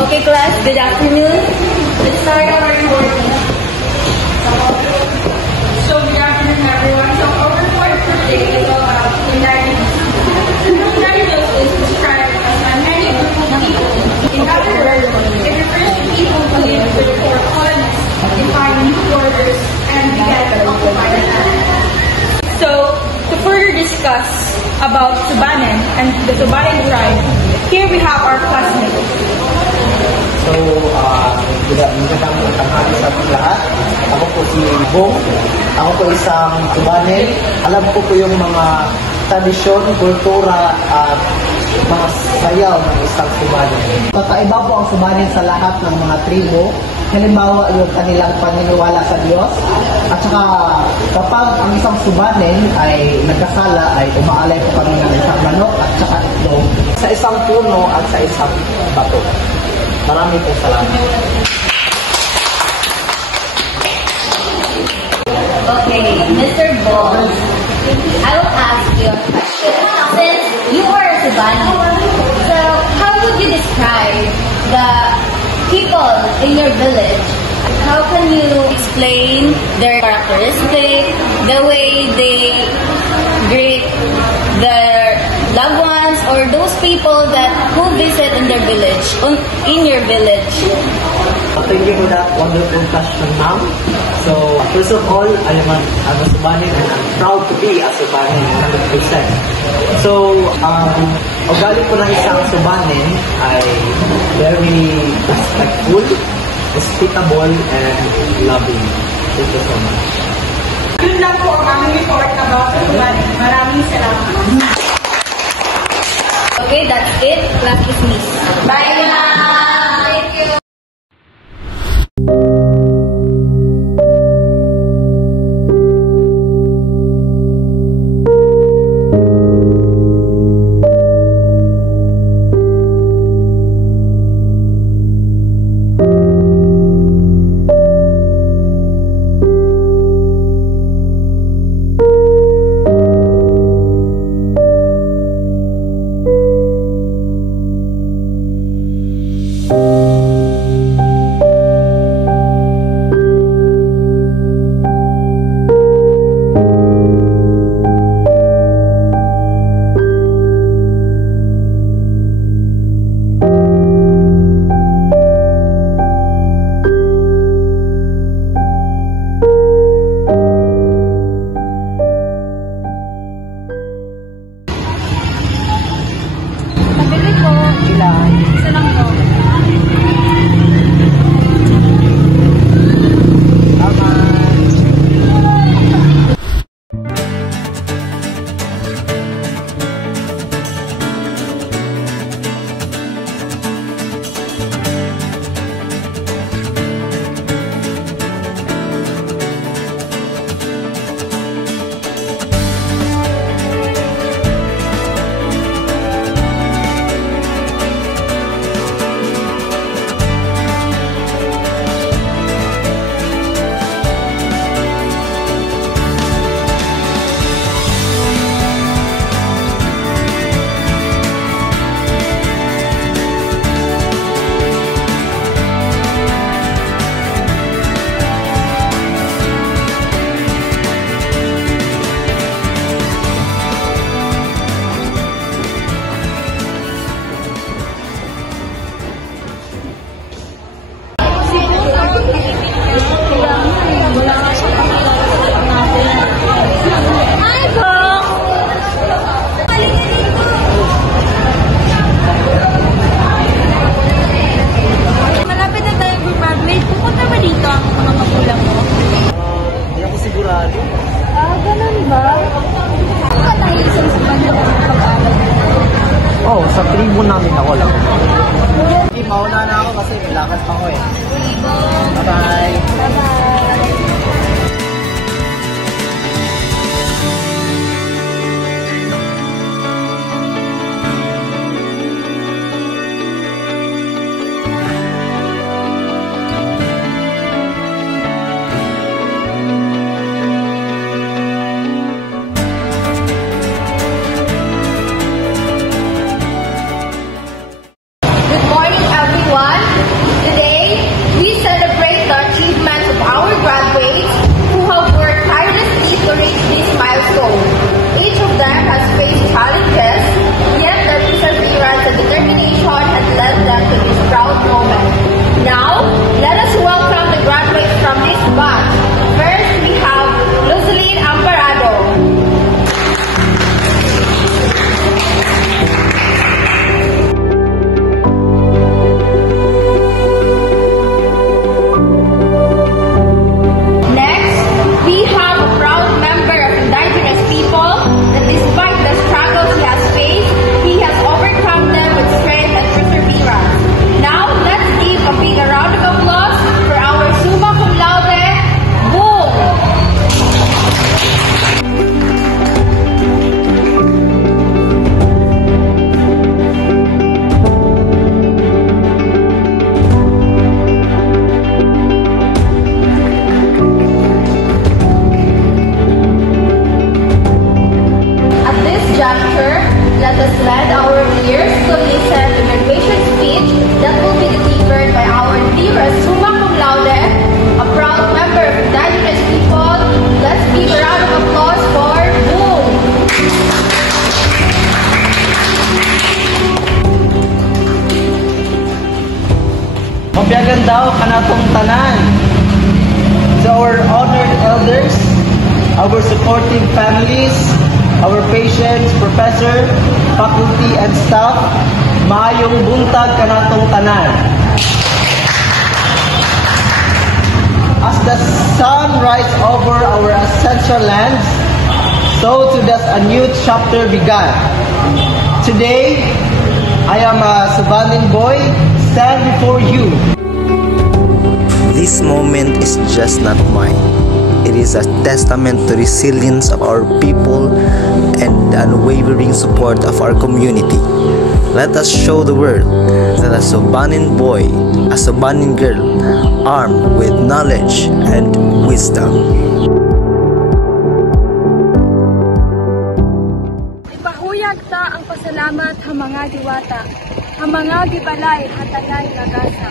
Okay, class, good afternoon. Let's start our recording. So, good afternoon, everyone. So, our report for today is about solidarity. Solidarity is described as a many group of people. In other words, it refers to people who live with the four colonists, define new borders, and began to occupy the land. So, to further discuss about Tubanen and the Tubanen tribe, here we have our classmates. So, magandang tanghali sa ating lahat. Ako po si Bong. Ako po isang Tubanen. Alam ko po yung mga tradisyon, kultura at mga sayaw ng isang Tubanen. Kakaiba po ang Tubanen sa lahat ng mga tribo. Halimbawa, yung kanilang paniniwala sa Diyos. At saka, kapag ang isang Tubanen ay nagkasala, ay umaalay po kami ng isang manok at saka itlog sa isang puno at sa isang bato. Marami po salamat. Okay, Mr. Boss, I will ask you a question. Since you are a Tubano, so how would you describe the people in your village? How can you explain their characteristics, the way they greet their loved ones, or those people that who visit in their village, in your village? Thank you for that wonderful question, ma'am. So, first of all, I'm a Subanen and I'm proud to be a Subanen 100%. So, ugali po ng isang Subanen ay very respectful, hospitable, and loving. Thank you so much. Yun lang po ang aming report about sa Tubanen. Maraming salamat. Okay, that's it. Class dismissed. Bye now. Thank you. daw kanatong tanan. To our honored elders, our supportive families, our patients, professor, faculty, and staff, maayong buntag kanatong tanan. As the sun rises over our ancestral lands, so too does a new chapter begun. Today, I am a Subanin boy, stand before you. This moment is just not mine. It is a testament to resilience of our people and the unwavering support of our community. Let us show the world that a Subanin boy, a Subanin girl, armed with knowledge and wisdom. Ipahuyag ta ang pasalamat ha mga diwata, ha mga gibalay hatanay nagasa.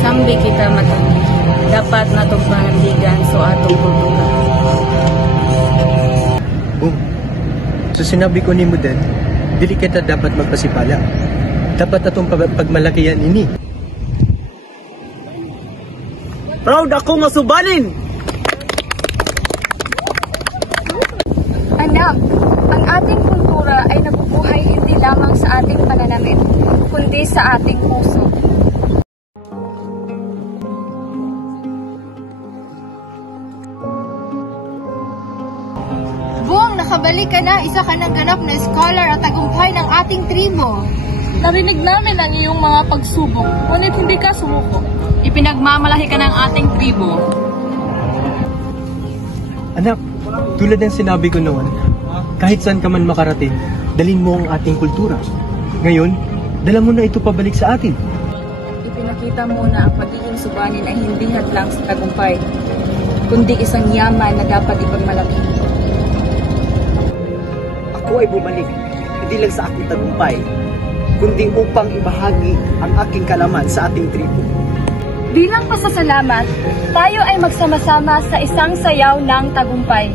Sambi kita matulog, dapat natong pangandigan so atong kultura. So sinabi ko ni mo din, dili kita dapat magpasipala. Dapat atong pagmalakihan ini. Proud ako nga Subanin! Anak, ang ating kultura ay nabubuhay hindi lamang sa ating pananamit, kundi sa ating puso. Buong nakabalik ka na, isa ka ng ganap na scholar at tagumpay ng ating tribo. Narinig namin ang iyong mga pagsubok, ngunit hindi ka sumuko. Ipinagmamalaki ka ng ating tribo. Anak, tulad ng sinabi ko noon, kahit saan ka man makarating, dalhin mo ang ating kultura. Ngayon, dala mo na ito pabalik sa atin. Ipinakita mo na ang pagiging Subanin ay hindi hadlang sa tagumpay, kundi isang yaman na dapat ipagmalaki. Ako ay bumalik, hindi lang sa aking tagumpay, kundi upang ibahagi ang aking kalaman sa ating tribo. Bilang pasasalamat, tayo ay magsama-sama sa isang sayaw ng tagumpay.